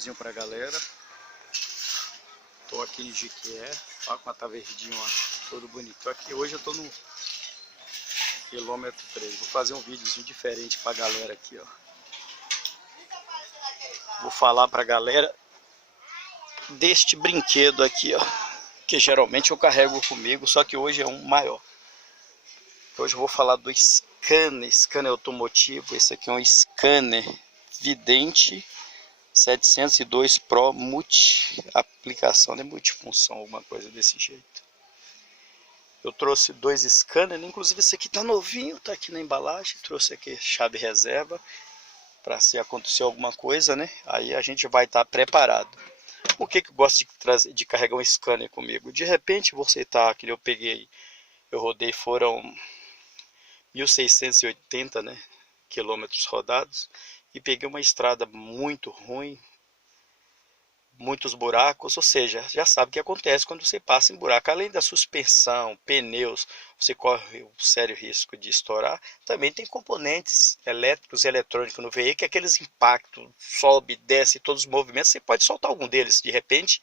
videozinho pra galera. Tô aqui em Jequié, ó como tá verdinho, ó, todo bonito. Aqui hoje eu tô no quilômetro 3. Vou fazer um videozinho diferente pra galera aqui, ó. Vou falar pra galera deste brinquedo aqui, ó, que geralmente eu carrego comigo, só que hoje é um maior. Hoje eu vou falar do scanner automotivo. Esse aqui é um scanner vidente 702 Pro multi aplicação, né? Multifunção, alguma coisa desse jeito. Eu trouxe dois scanners, inclusive esse aqui tá novinho, tá aqui na embalagem. Trouxe aqui chave reserva para se acontecer alguma coisa, né? Aí a gente vai estar preparado. Por que eu gosto de carregar um scanner comigo? De repente você tá, que eu peguei, eu rodei, foram 1.680, né, quilômetros rodados, e peguei uma estrada muito ruim, muitos buracos, ou seja, já sabe o que acontece quando você passa em buraco. Além da suspensão, pneus, você corre o sério risco de estourar. Também tem componentes elétricos e eletrônicos no veículo, que aqueles impactos, sobe, desce, todos os movimentos, você pode soltar algum deles, de repente,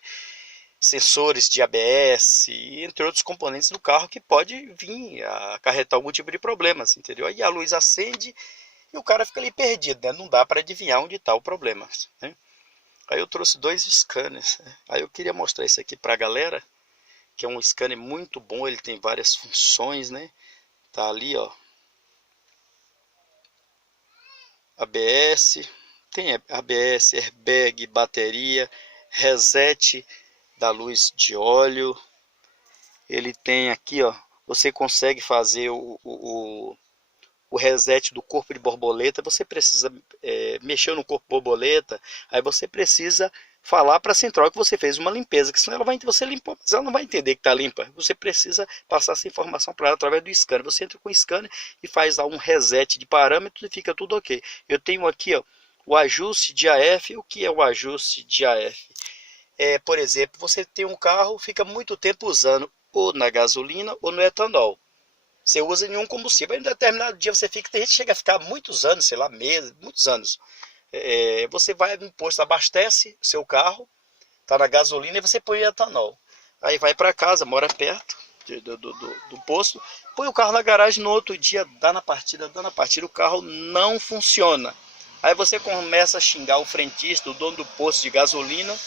sensores de ABS, entre outros componentes do carro que pode vir a acarretar algum tipo de problemas, entendeu? Aí a luz acende e o cara fica ali perdido, né? Não dá para adivinhar onde está o problema, né? Aí eu trouxe dois scanners, né? Aí eu queria mostrar isso aqui para a galera, que é um scanner muito bom, ele tem várias funções, né? Tá ali, ó, ABS, tem ABS, airbag, bateria, reset da luz de óleo. Ele tem aqui, ó, você consegue fazer o reset do corpo de borboleta. Você precisa mexer no corpo de borboleta, aí você precisa falar para a central que você fez uma limpeza, que senão ela vai, você limpou, mas ela não vai entender que está limpa. Você precisa passar essa informação para ela através do scanner. Você entra com o scanner e faz lá um reset de parâmetros e fica tudo ok. Eu tenho aqui, ó, o ajuste de AF. O que é o ajuste de AF? Por exemplo, você tem um carro, fica muito tempo usando ou na gasolina ou no etanol. Você usa nenhum combustível. Aí, em determinado dia você fica, tem gente que chega a ficar muitos anos, sei lá, meses, muitos anos. Você vai no posto, abastece seu carro, tá na gasolina, e você põe etanol. Aí vai para casa, mora perto do posto, põe o carro na garagem, no outro dia dá na partida, o carro não funciona. Aí você começa a xingar o frentista, o dono do posto de gasolina.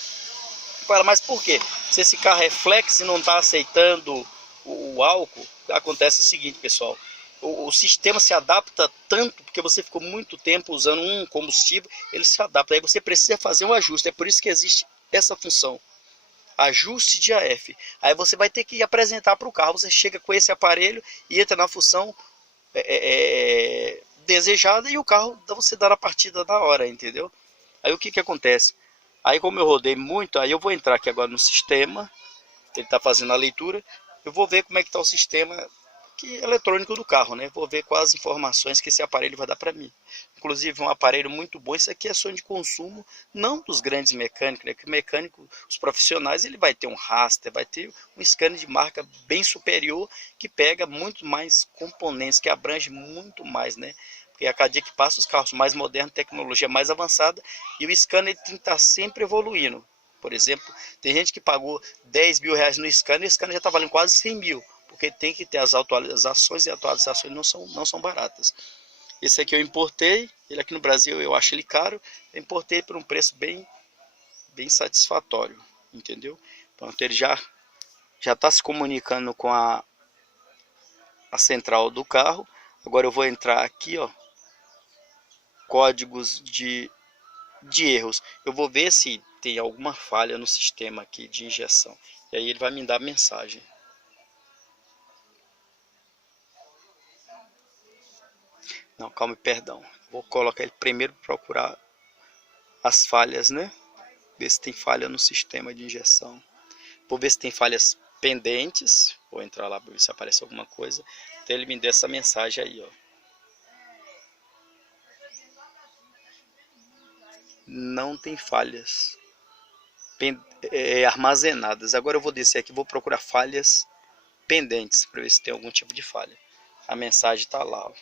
Fala, mas por quê? Se esse carro é flex e não está aceitando o álcool, acontece o seguinte, pessoal. O sistema se adapta tanto, porque você ficou muito tempo usando um combustível, ele se adapta. Aí você precisa fazer um ajuste. É por isso que existe essa função, ajuste de AF. Aí você vai ter que apresentar para o carro. Você chega com esse aparelho e entra na função desejada, e o carro você dá a partida da hora, entendeu? Aí o que acontece? Aí, como eu rodei muito, aí eu vou entrar aqui agora no sistema. Ele está fazendo a leitura. Eu vou ver como é que está o sistema eletrônico do carro, né? Vou ver quais as informações que esse aparelho vai dar para mim. Inclusive, um aparelho muito bom. Isso aqui é sonho de consumo, não dos grandes mecânicos, né? Que o mecânico, os profissionais, ele vai ter um raster, vai ter um scanner de marca bem superior, que pega muito mais componentes, que abrange muito mais, né? Porque a cada dia que passa, os carros mais modernos, tecnologia mais avançada, e o scanner tem que estar sempre evoluindo. Por exemplo, tem gente que pagou 10 mil reais no scanner, e o scanner já está valendo quase 100 mil, porque tem que ter as atualizações, e atualizações não são baratas. Esse aqui eu importei, ele aqui no Brasil eu acho ele caro, eu importei por um preço bem satisfatório, entendeu? Pronto, ele já está se comunicando com a central do carro. Agora eu vou entrar aqui, ó, códigos de erros. Eu vou ver se tem alguma falha no sistema aqui de injeção, e aí ele vai me dar mensagem. Não, calma, perdão. Vou colocar ele primeiro para procurar as falhas, né? Ver se tem falha no sistema de injeção. Vou ver se tem falhas pendentes. Vou entrar lá para ver se aparece alguma coisa. Então ele me deu essa mensagem aí, ó. Não tem falhas armazenadas. Agora eu vou descer aqui, vou procurar falhas pendentes para ver se tem algum tipo de falha. A mensagem está lá, ó.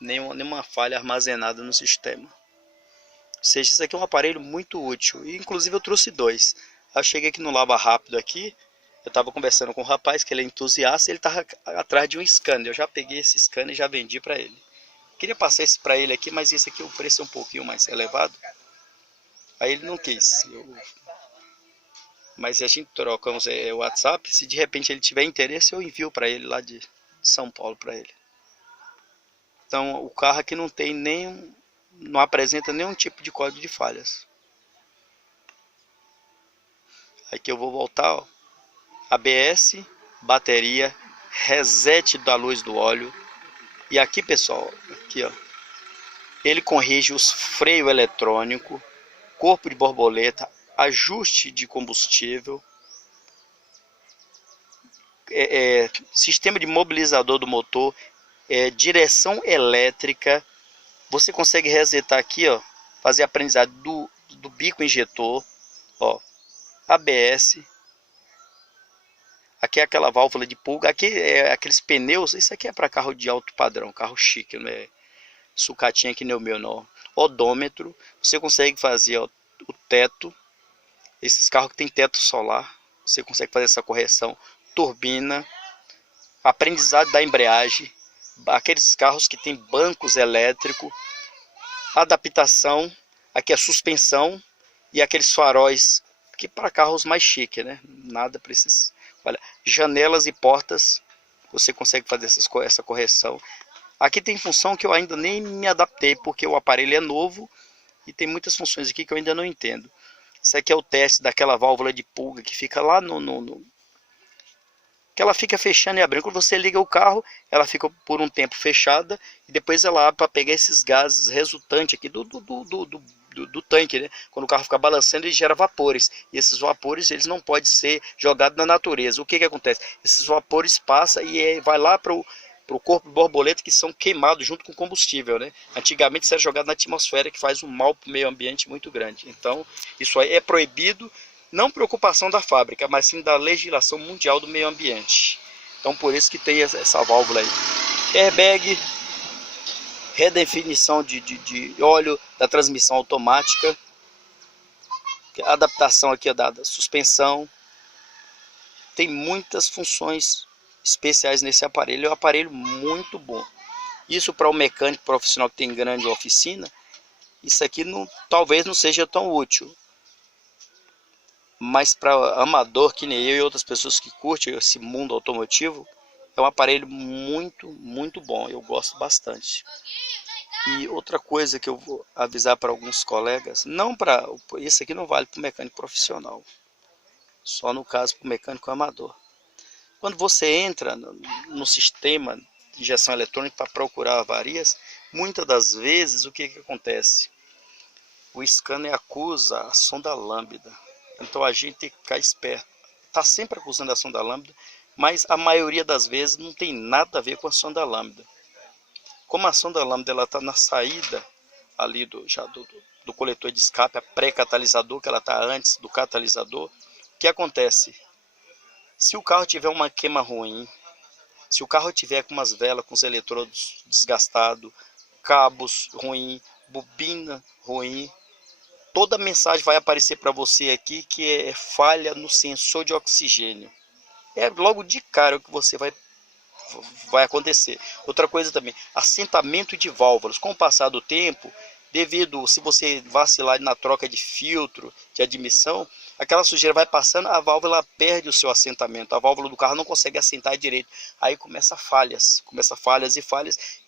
Nenhuma falha armazenada no sistema. seja, isso aqui é um aparelho muito útil. E, inclusive eu trouxe dois. Aí eu cheguei aqui no Lava Rápido aqui. Eu estava conversando com um rapaz que ele é entusiasta e ele estava atrás de um scanner. Eu já peguei esse scanner e já vendi para ele. Queria passar esse para ele aqui, mas esse aqui o preço é um pouquinho mais elevado. Aí ele não quis. Mas a gente trocamos o WhatsApp. Se de repente ele tiver interesse, eu envio para ele lá de São Paulo para ele. Então o carro aqui não tem nenhum, não apresenta nenhum tipo de código de falhas. Aqui eu vou voltar, ó. ABS, bateria, reset da luz do óleo. E aqui, pessoal, aqui, ó, ele corrige os freio eletrônico, corpo de borboleta, ajuste de combustível, sistema de mobilizador do motor, direção elétrica. Você consegue resetar aqui, ó, fazer aprendizado do bico injetor, ó, ABS. Aqui é aquela válvula de pulga, aqui é aqueles pneus, isso aqui é para carro de alto padrão, carro chique, não é sucatinha que nem o meu não. Odômetro, você consegue fazer, ó, o teto, esses carros que tem teto solar, você consegue fazer essa correção, turbina, aprendizado da embreagem, aqueles carros que tem bancos elétricos, adaptação, aqui a suspensão e aqueles faróis, que para carros mais chiques, né? Nada precisa. Olha, janelas e portas, você consegue fazer essa correção. Aqui tem função que eu ainda nem me adaptei, porque o aparelho é novo e tem muitas funções aqui que eu ainda não entendo. Isso aqui é o teste daquela válvula de pulga que fica lá que ela fica fechando e abrindo. Quando você liga o carro, ela fica por um tempo fechada e depois ela abre para pegar esses gases resultantes aqui do tanque, né? Quando o carro fica balançando, ele gera vapores. E esses vapores, eles não podem ser jogados na natureza. O que acontece? Esses vapores passam e vai lá para o corpo de borboleta, que são queimados junto com combustível, né? Antigamente isso era jogado na atmosfera, que faz um mal para o meio ambiente muito grande. Então, isso aí é proibido, não preocupação da fábrica, mas sim da legislação mundial do meio ambiente. Então, por isso que tem essa válvula aí. Airbag, redefinição de óleo da transmissão automática, adaptação aqui da suspensão. Tem muitas funções especiais nesse aparelho. É um aparelho muito bom. Isso para o mecânico profissional que tem grande oficina, isso aqui talvez não seja tão útil. Mas para amador que nem eu e outras pessoas que curtem esse mundo automotivo, é um aparelho muito, muito bom. Eu gosto bastante. E outra coisa que eu vou avisar para alguns colegas, isso aqui não vale para o mecânico profissional, só no caso para o mecânico amador. Quando você entra no sistema de injeção eletrônica para procurar avarias, muitas das vezes o que acontece? O scanner acusa a sonda lambda. Então a gente tem que ficar esperto. Está sempre acusando a sonda lambda, mas a maioria das vezes não tem nada a ver com a sonda lambda. Como a sonda lambda está na saída ali do coletor de escape, a pré-catalisador, que ela está antes do catalisador, o que acontece? Se o carro tiver uma queima ruim, se o carro tiver com umas velas, com os eletrodos desgastados, cabos ruins, bobina ruim, toda a mensagem vai aparecer para você aqui que é falha no sensor de oxigênio. É logo de cara o que você vai acontecer. Outra coisa também, assentamento de válvulas. Com o passar do tempo, se você vacilar na troca de filtro, de admissão, aquela sujeira vai passando, a válvula perde o seu assentamento. A válvula do carro não consegue assentar direito. Aí começa falhas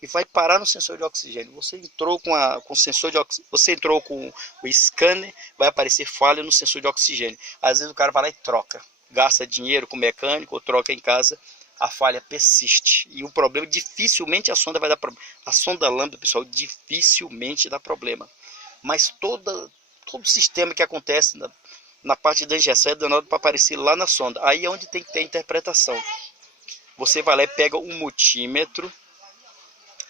e vai parar no sensor de oxigênio. Você entrou com o sensor de oxigênio, você entrou com o scanner, vai aparecer falha no sensor de oxigênio. Às vezes o cara vai lá e troca, gasta dinheiro com o mecânico ou troca em casa. A falha persiste. E o problema, dificilmente a sonda vai dar problema. A sonda lambda, pessoal, dificilmente dá problema. Mas todo sistema que acontece na parte da injeção é danado para aparecer lá na sonda. Aí é onde tem que ter a interpretação. Você vai lá e pega um multímetro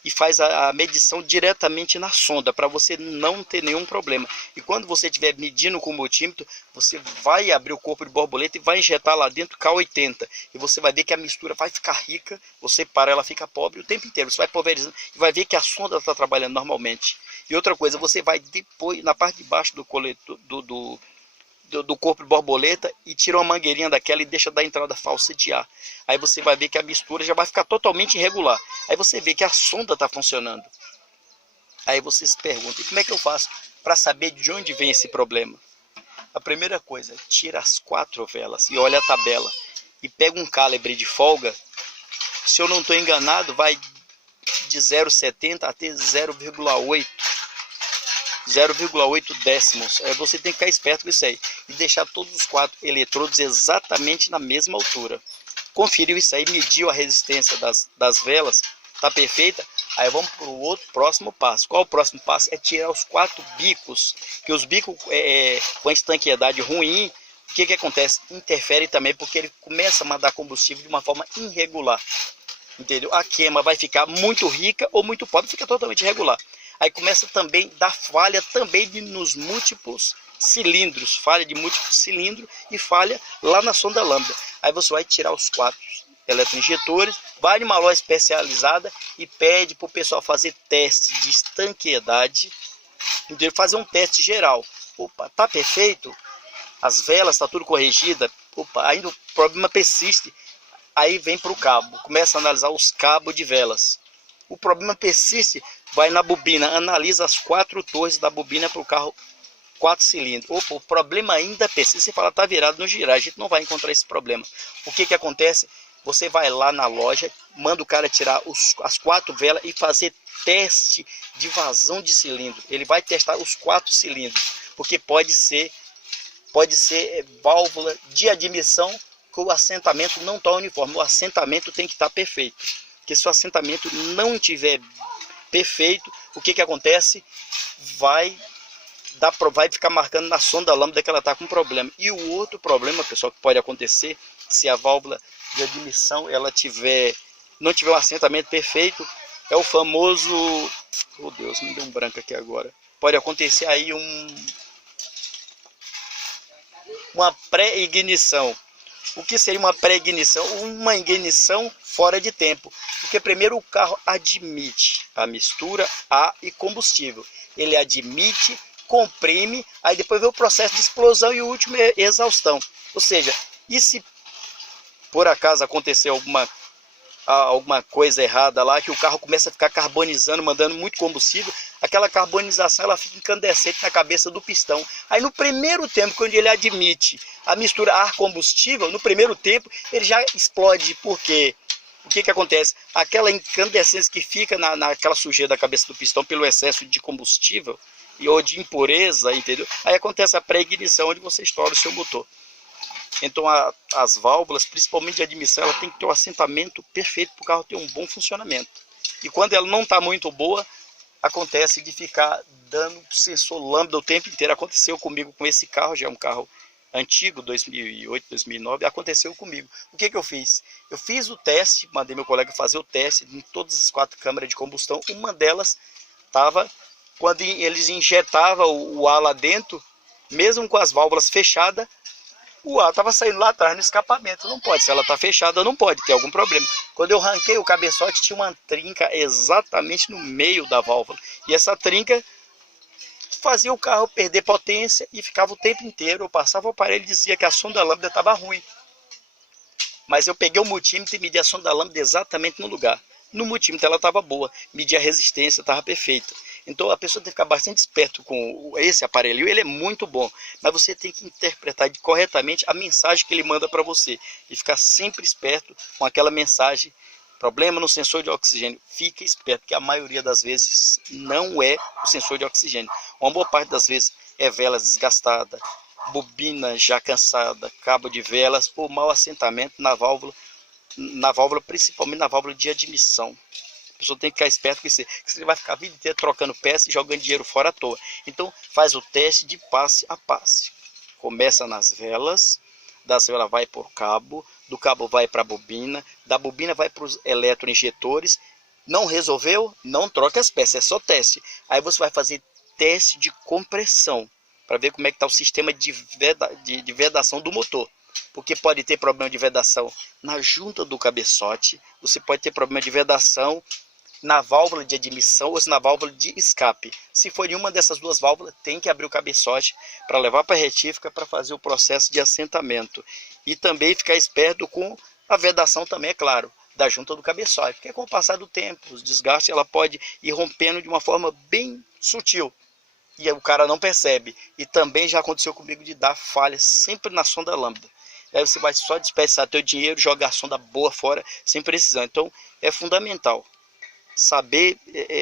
e faz a medição diretamente na sonda, para você não ter nenhum problema. E quando você estiver medindo com o multímetro, você vai abrir o corpo de borboleta e vai injetar lá dentro K80. E você vai ver que a mistura vai ficar rica, você para, ela fica pobre o tempo inteiro. Você vai pulverizando e vai ver que a sonda está trabalhando normalmente. E outra coisa, você vai depois, na parte de baixo do coletor, do corpo de borboleta, e tira uma mangueirinha daquela e deixa da entrada falsa de ar. Aí você vai ver que a mistura já vai ficar totalmente irregular. Aí você vê que a sonda está funcionando. Aí você se pergunta, e como é que eu faço para saber de onde vem esse problema? A primeira coisa, tira as 4 velas e olha a tabela. E pega um calibre de folga. Se eu não estou enganado, vai de 0,70 até 0,8 décimos. Aí você tem que ficar esperto com isso aí. E deixar todos os 4 eletrodos exatamente na mesma altura. Conferiu isso aí, mediu a resistência das velas, está perfeita. Aí vamos para o outro próximo passo. Qual o próximo passo? É tirar os 4 bicos. Que os bicos com a estanqueidade ruim, o que acontece? Interfere também, porque ele começa a mandar combustível de uma forma irregular. Entendeu? A queima vai ficar muito rica ou muito pobre, fica totalmente irregular. Aí começa também a dar falha também nos múltiplos cilindros. Falha de múltiplos cilindros e falha lá na sonda lambda. Aí você vai tirar os 4 eletroinjetores, vai numa loja especializada e pede para o pessoal fazer teste de estanqueidade, entendeu? Fazer um teste geral. Opa, tá perfeito? As velas, tá tudo corrigida? Opa, ainda o problema persiste. Aí vem para o cabo, começa a analisar os cabos de velas. O problema persiste, vai na bobina, analisa as 4 torres da bobina para o carro 4 cilindros. Opa, o problema ainda persiste. Você fala, tá virado no girar, a gente não vai encontrar esse problema. O que acontece? Você vai lá na loja, manda o cara tirar as 4 velas e fazer teste de vazão de cilindro. Ele vai testar os 4 cilindros, porque pode ser válvula de admissão, que o assentamento não está uniforme. O assentamento tem que estar perfeito. Porque se o assentamento não estiver perfeito, o que acontece? Vai ficar marcando na sonda lambda que ela está com problema. E o outro problema, pessoal, que pode acontecer, se a válvula de admissão ela não tiver um assentamento perfeito, é o famoso... Oh Deus, me deu um branco aqui agora. Pode acontecer aí uma pré-ignição. O que seria uma pré-ignição? Uma ignição fora de tempo. Porque primeiro o carro admite a mistura ar e combustível. Ele admite, comprime, aí depois vem o processo de explosão e o último é exaustão. Ou seja, e se por acaso acontecer alguma coisa errada lá, que o carro começa a ficar carbonizando, mandando muito combustível, aquela carbonização ela fica incandescente na cabeça do pistão. Aí no primeiro tempo, quando ele admite a mistura ar-combustível, no primeiro tempo ele já explode. Por quê? O que acontece? Aquela incandescência que fica naquela sujeira da cabeça do pistão pelo excesso de combustível ou de impureza, entendeu? Aí acontece a pré-ignição, onde você estoura o seu motor. Então as válvulas, principalmente de admissão, ela tem que ter um assentamento perfeito para o carro ter um bom funcionamento. E quando ela não está muito boa, acontece de ficar dando sensor lambda o tempo inteiro. Aconteceu comigo com esse carro, já é um carro antigo, 2008, 2009, aconteceu comigo. O que eu fiz? Eu fiz o teste, mandei meu colega fazer o teste em todas as 4 câmaras de combustão. Uma delas estava, quando eles injetavam o ar lá dentro, mesmo com as válvulas fechadas, o ar estava saindo lá atrás no escapamento. Não pode, se ela está fechada, não pode ter algum problema. Quando eu arranquei o cabeçote, tinha uma trinca exatamente no meio da válvula. E essa trinca fazia o carro perder potência e ficava o tempo inteiro. Eu passava o aparelho e dizia que a sonda lambda estava ruim. Mas eu peguei o multímetro e medi a sonda lambda exatamente no lugar. No multímetro ela estava boa, medi a resistência, estava perfeita. Então a pessoa tem que ficar bastante esperto com esse aparelho. Ele é muito bom, mas você tem que interpretar corretamente a mensagem que ele manda para você. E ficar sempre esperto com aquela mensagem. Problema no sensor de oxigênio. Fique esperto, que a maioria das vezes não é o sensor de oxigênio. Uma boa parte das vezes é vela desgastada, bobina já cansada, cabo de velas ou mau assentamento na válvula, principalmente na válvula de admissão. A pessoa tem que ficar esperto com isso, que você vai ficar a vida inteira trocando peças e jogando dinheiro fora à toa. Então faz o teste de passe a passe. Começa nas velas, das velas vai por cabo, do cabo vai para a bobina, da bobina vai para os eletroinjetores. Não resolveu? Não troca as peças, é só teste. Aí você vai fazer teste de compressão, para ver como é que está o sistema de vedação do motor. Porque pode ter problema de vedação na junta do cabeçote, você pode ter problema de vedação na válvula de admissão ou se na válvula de escape. Se for em uma dessas duas válvulas, tem que abrir o cabeçote para levar para a retífica para fazer o processo de assentamento. E também ficar esperto com a vedação também, é claro, da junta do cabeçote, porque com o passar do tempo, os desgastes, ela pode ir rompendo de uma forma bem sutil. E o cara não percebe. E também já aconteceu comigo de dar falha sempre na sonda lambda. Aí você vai só desperdiçar teu dinheiro, jogar a sonda boa fora sem precisão. Então é fundamental saber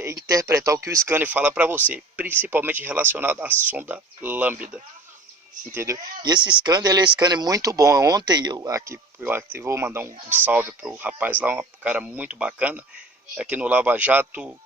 interpretar o que o scanner fala para você, principalmente relacionado à sonda lambda, entendeu? E esse scanner, ele é um scanner muito bom. Ontem eu vou mandar um salve para o rapaz lá, um cara muito bacana, aqui no Lava Jato,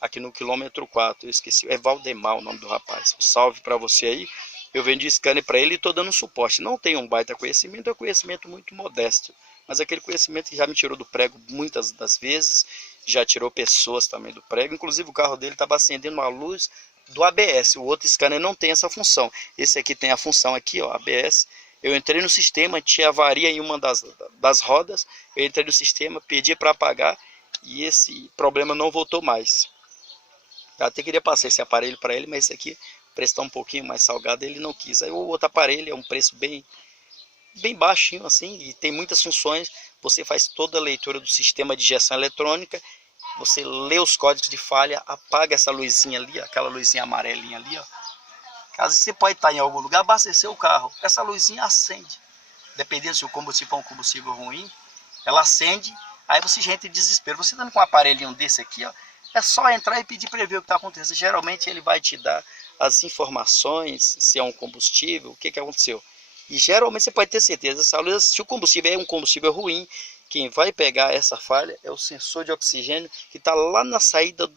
aqui no quilômetro 4, eu esqueci, é Valdemar o nome do rapaz. Um salve para você aí. Eu vendi scanner para ele e estou dando suporte. Não tem um baita conhecimento, é um conhecimento muito modesto, mas aquele conhecimento que já me tirou do prego muitas das vezes, já tirou pessoas também do prego. Inclusive o carro dele estava acendendo uma luz do ABS, o outro scanner não tem essa função. Esse aqui tem a função aqui, ó, ABS. Eu entrei no sistema, tinha avaria em uma das rodas, eu entrei no sistema, pedi para apagar e esse problema não voltou mais. Eu até queria passar esse aparelho para ele, mas esse aqui, o preço está um pouquinho mais salgado, ele não quis. Aí o outro aparelho é um preço bem baixinho assim, e tem muitas funções. Você faz toda a leitura do sistema de injeção eletrônica, você lê os códigos de falha, apaga essa luzinha ali, aquela luzinha amarelinha ali, ó. Caso você pode estar em algum lugar, abastecer o carro, essa luzinha acende. Dependendo se o combustível é um combustível ruim, ela acende, aí você já entra em desespero. Você estando com um aparelhinho desse aqui, ó, é só entrar e pedir para ver o que está acontecendo. Geralmente ele vai te dar as informações, se é um combustível, o que aconteceu. E geralmente você pode ter certeza, se o combustível é um combustível ruim, quem vai pegar essa falha é o sensor de oxigênio que está lá na saída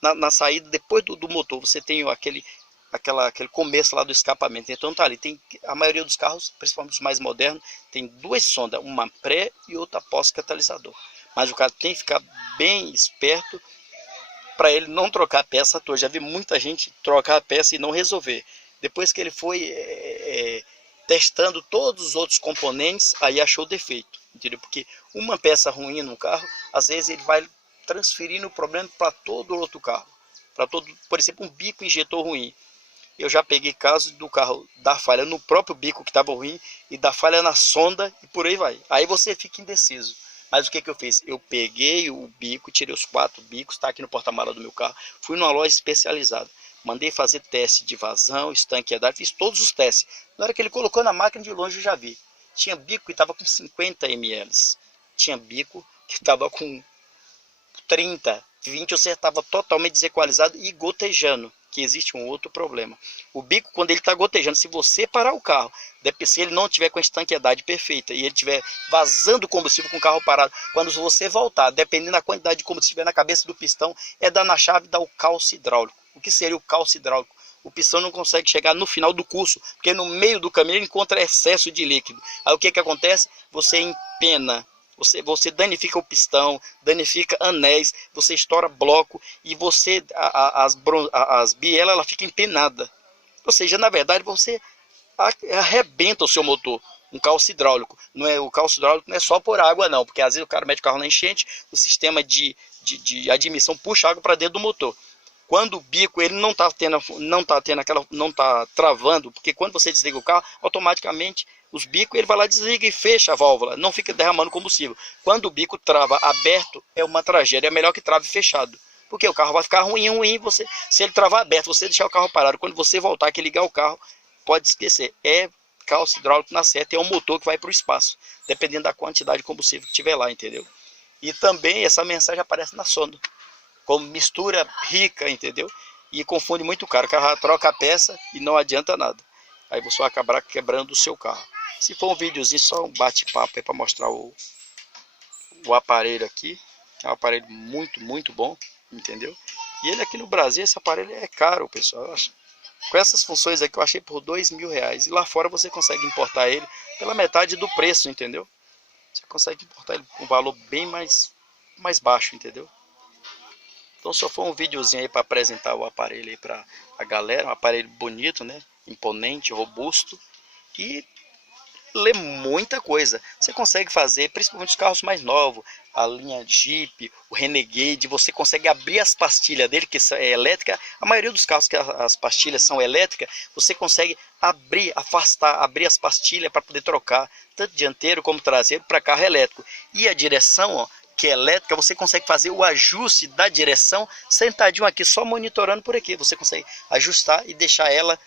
na saída depois do motor. Você tem aquele começo lá do escapamento. Então tá ali, tem a maioria dos carros, principalmente os mais modernos, tem duas sondas, uma pré e outra pós-catalisador. Mas o cara tem que ficar bem esperto para ele não trocar a peça à toa. Já vi muita gente trocar a peça e não resolver. Depois que ele foi testando todos os outros componentes, aí achou defeito, entendeu? Porque uma peça ruim no carro, às vezes ele vai transferindo o problema para todo o outro carro. Por exemplo, um bico injetor ruim. Eu já peguei casos do carro dar falha no próprio bico que estava ruim e dar falha na sonda e por aí vai. Aí você fica indeciso. Mas o que eu fiz? Eu peguei o bico, tirei os 4 bicos, está aqui no porta-malas do meu carro, fui numa loja especializada, mandei fazer teste de vazão, estanqueidade, fiz todos os testes. Na hora que ele colocou na máquina de longe eu já vi. Tinha bico que estava com 50 ml, tinha bico que estava com 30, 20, ou seja, estava totalmente desequalizado e gotejando, que existe um outro problema. O bico, quando ele está gotejando, se você parar o carro, se ele não tiver com a estanqueidade perfeita e ele estiver vazando combustível com o carro parado, quando você voltar, dependendo da quantidade de combustível na cabeça do pistão, é dar na chave e dar o calço hidráulico. O que seria o calço hidráulico? O pistão não consegue chegar no final do curso, porque no meio do caminho ele encontra excesso de líquido. Aí o que acontece? Você empena. Você danifica o pistão, danifica anéis, você estoura bloco e as bielas ela fica empenada. Ou seja, na verdade você arrebenta o seu motor. Um calço hidráulico. O calço hidráulico não é só por água não, porque às vezes o cara mete o carro na enchente, o sistema de admissão puxa água para dentro do motor. Quando o bico ele não está travando, porque quando você desliga o carro, automaticamente os bicos ele vai lá, desliga e fecha a válvula, não fica derramando combustível. Quando o bico trava aberto, é uma tragédia, é melhor que trave fechado, porque o carro vai ficar ruim, se ele travar aberto, você deixar o carro parado, quando você voltar que ligar o carro, pode esquecer, é calço hidráulico na seta, é um motor que vai para o espaço, dependendo da quantidade de combustível que tiver lá, entendeu? E também essa mensagem aparece na sonda, como mistura rica, entendeu? E confunde muito o cara troca a peça e não adianta nada. Aí você vai acabar quebrando o seu carro. Se for um videozinho, só um bate-papo para mostrar o aparelho aqui, que é um aparelho muito bom, entendeu? E ele aqui no Brasil, esse aparelho é caro, pessoal. Eu acho. Com essas funções aqui eu achei por R$2.000. E lá fora você consegue importar ele pela metade do preço, entendeu? Você consegue importar ele com um valor bem mais baixo, entendeu? Então só foi um videozinho aí para apresentar o aparelho aí para a galera, um aparelho bonito, né? Imponente, robusto. E lê muita coisa. Você consegue fazer, principalmente os carros mais novos, a linha Jeep, o Renegade, você consegue abrir as pastilhas dele, que é elétrica. A maioria dos carros que as pastilhas são elétricas, você consegue abrir, afastar, abrir as pastilhas para poder trocar, tanto dianteiro como traseiro, para carro elétrico. E a direção, ó, que é elétrica, você consegue fazer o ajuste da direção sentadinho aqui, só monitorando por aqui. Você consegue ajustar e deixar ela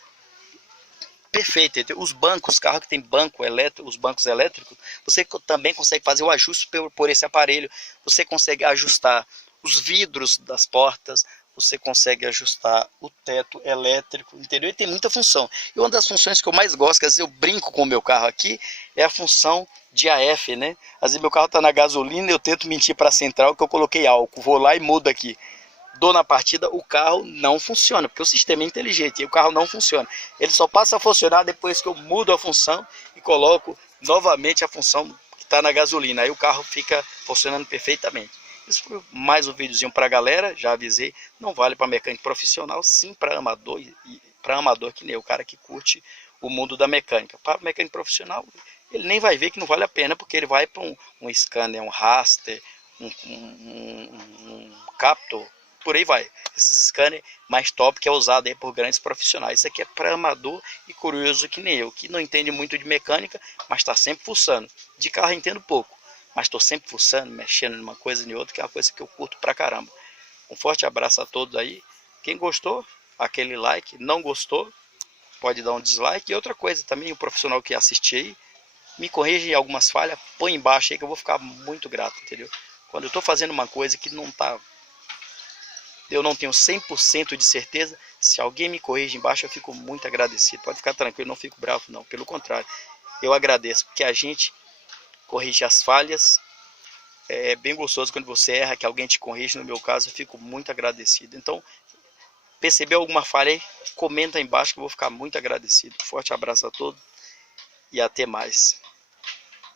perfeito. Os bancos, carro que tem banco elétrico, os bancos elétricos, você também consegue fazer o ajuste por esse aparelho. Você consegue ajustar os vidros das portas, você consegue ajustar o teto elétrico, entendeu? E tem muita função. E uma das funções que eu mais gosto, que às vezes eu brinco com o meu carro aqui, é a função de AF, né? Às vezes meu carro está na gasolina, eu tento mentir para a central que eu coloquei álcool, vou lá e mudo aqui. Dou na partida, o carro não funciona, porque o sistema é inteligente e o carro não funciona. Ele só passa a funcionar depois que eu mudo a função e coloco novamente a função que está na gasolina. Aí o carro fica funcionando perfeitamente. Isso foi mais um videozinho para a galera, já avisei. Não vale para mecânico profissional, sim para amador, e para amador que nem eu, o cara que curte o mundo da mecânica. Para mecânico profissional, ele nem vai ver que não vale a pena, porque ele vai para um scanner, um raster, um captor, por aí vai. Esses scanners mais top que é usado aí por grandes profissionais. Isso aqui é para amador e curioso que nem eu, que não entende muito de mecânica, mas está sempre fuçando. De carro eu entendo pouco, mas estou sempre fuçando, mexendo numa coisa e em outra, que é uma coisa que eu curto pra caramba. Um forte abraço a todos aí. Quem gostou, aquele like. Não gostou, pode dar um dislike. E outra coisa também, o profissional que assistir aí, me corrige em algumas falhas, põe embaixo aí que eu vou ficar muito grato, entendeu? Quando eu estou fazendo uma coisa que não tá, eu não tenho 100% de certeza, se alguém me corrige embaixo, eu fico muito agradecido. Pode ficar tranquilo, não fico bravo não, pelo contrário, eu agradeço, porque a gente corrige as falhas. É bem gostoso quando você erra, que alguém te corrige. No meu caso, eu fico muito agradecido. Então, percebeu alguma falha aí? Comenta aí embaixo que eu vou ficar muito agradecido. Forte abraço a todos e até mais.